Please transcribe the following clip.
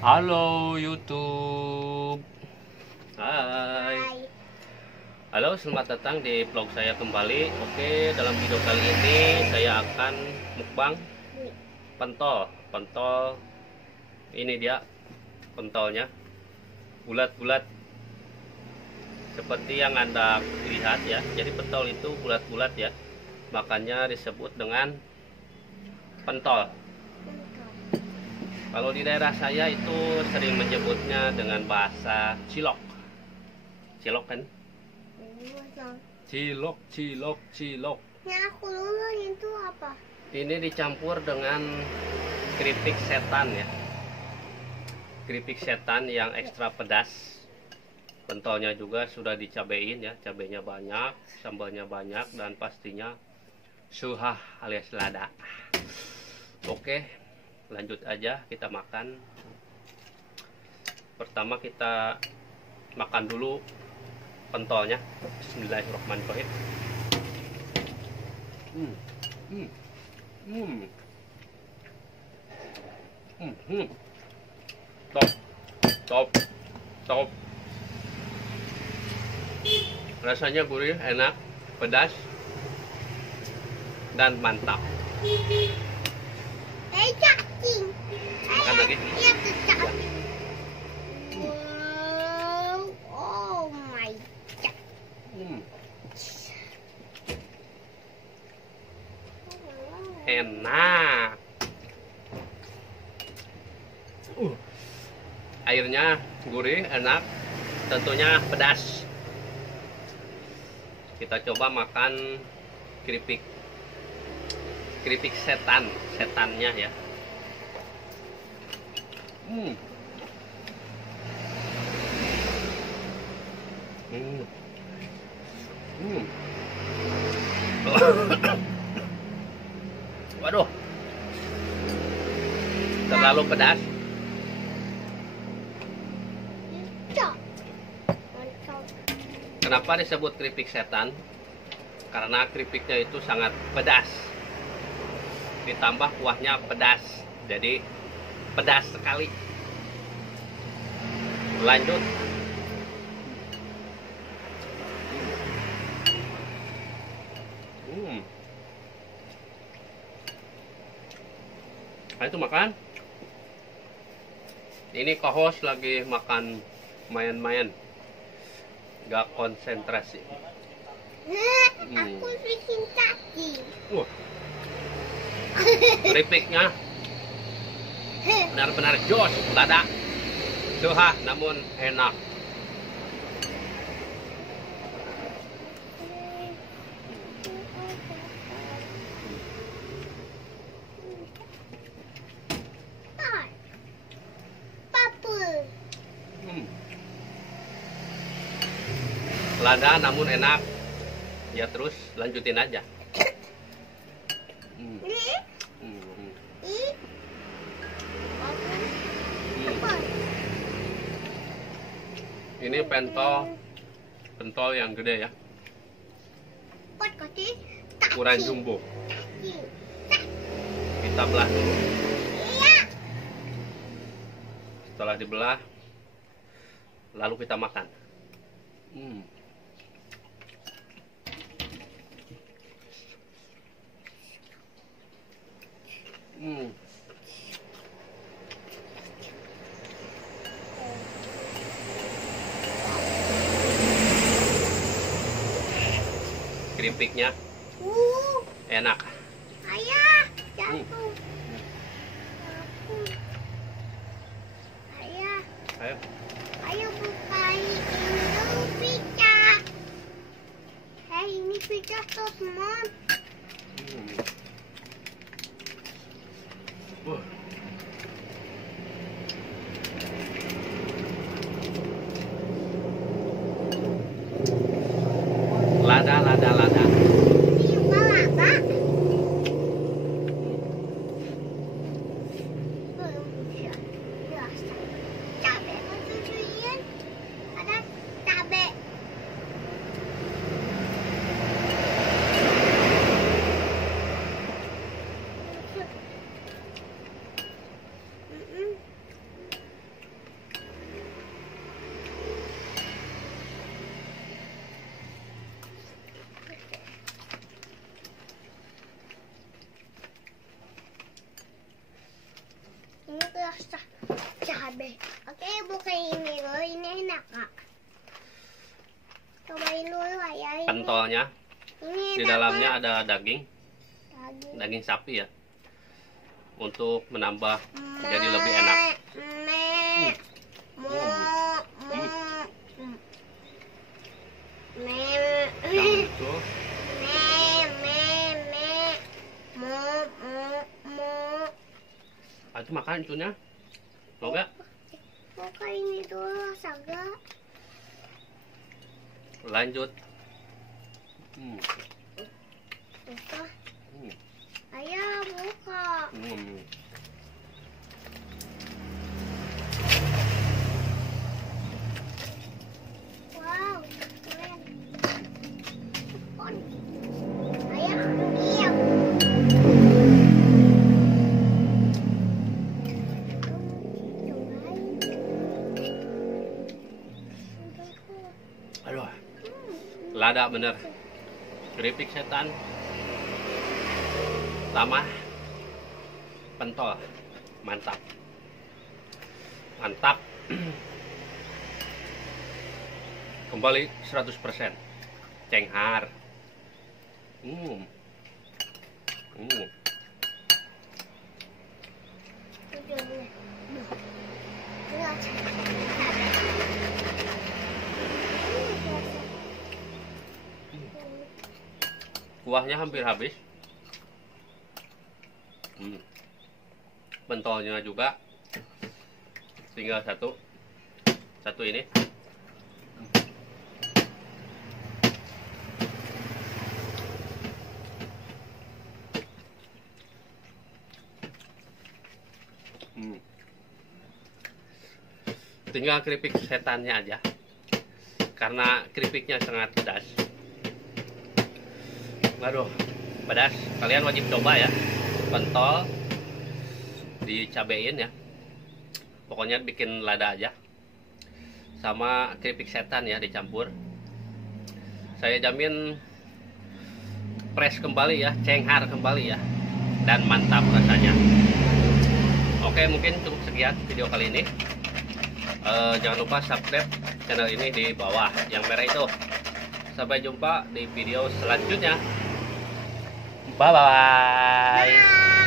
Halo YouTube. Hai. Hai. Halo, selamat datang di vlog saya kembali. Oke, dalam video kali ini saya akan mukbang pentol. Pentol ini dia pentolnya. Bulat-bulat. Seperti yang Anda lihat ya. Jadi pentol itu bulat-bulat ya. Makanya disebut dengan pentol. Kalau di daerah saya itu sering menyebutnya dengan bahasa cilok. Cilok kan? Cilok, cilok, cilok. Yang aku dulu itu apa? Ini dicampur dengan keripik setan ya. Keripik setan yang ekstra pedas. Pentolnya juga sudah dicabein ya. Cabenya banyak, sambalnya banyak, dan pastinya suhah alias lada. Oke. Lanjut aja kita makan. Pertama kita makan dulu pentolnya. Bismillahirrahmanirrahim. Top, top, top. Rasanya gurih, enak, pedas, dan mantap. Cacing. Makan lagi. Iya, cacing. Wow. Oh my god. Enak. Airnya gurih, enak, tentunya pedas. Kita coba makan keripik setannya ya. Waduh, terlalu pedas. Kenapa disebut keripik setan? Karena keripiknya itu sangat pedas. Ditambah kuahnya pedas, jadi pedas sekali. Lanjut. Ayo makan. Ini kohos lagi makan main-main, gak konsentrasi. Aku bikin cacing. Keripiknya benar-benar jos, lada, suhah namun enak. Lada namun enak. Ya terus lanjutin aja. Ini pentol yang gede ya. Ukuran jumbo. Kita belah dulu. Setelah dibelah, lalu kita makan. Keripiknya enak. Ayah, jatuh. Ayah, Ayo. ayo bukain dulu pizza. Ini pizza sos, Mom. Lada. Ini juga lada. rasa cabai. Oke, buka ini dulu. Ini enak, Kak. Cobain dulu ayah ini. Pentolnya Ini di enak, dalamnya Kak. ada daging sapi ya, untuk menambah jadi lebih enak. Yang itu itu makan itunya mau gak? Buka ini dulu, Saga. Lanjut. Buka. Ayah, buka. Wow, keren. Ayah, diam. Aduh, lada bener. Keripik setan lama pentol, mantap mantap. Kembali 100% cenghar. Kuahnya hampir habis. Pentolnya juga tinggal satu ini. Tinggal keripik setannya aja, karena keripiknya sangat pedas. Waduh, pedas. Kalian wajib coba ya. Pentol dicabein ya. Pokoknya bikin lada aja. Sama keripik setan ya dicampur. Saya jamin fresh kembali ya, cenghar kembali ya. Dan mantap rasanya. Oke, mungkin cukup sekian video kali ini. Jangan lupa subscribe channel ini di bawah yang merah itu. Sampai jumpa di video selanjutnya. Bye bye.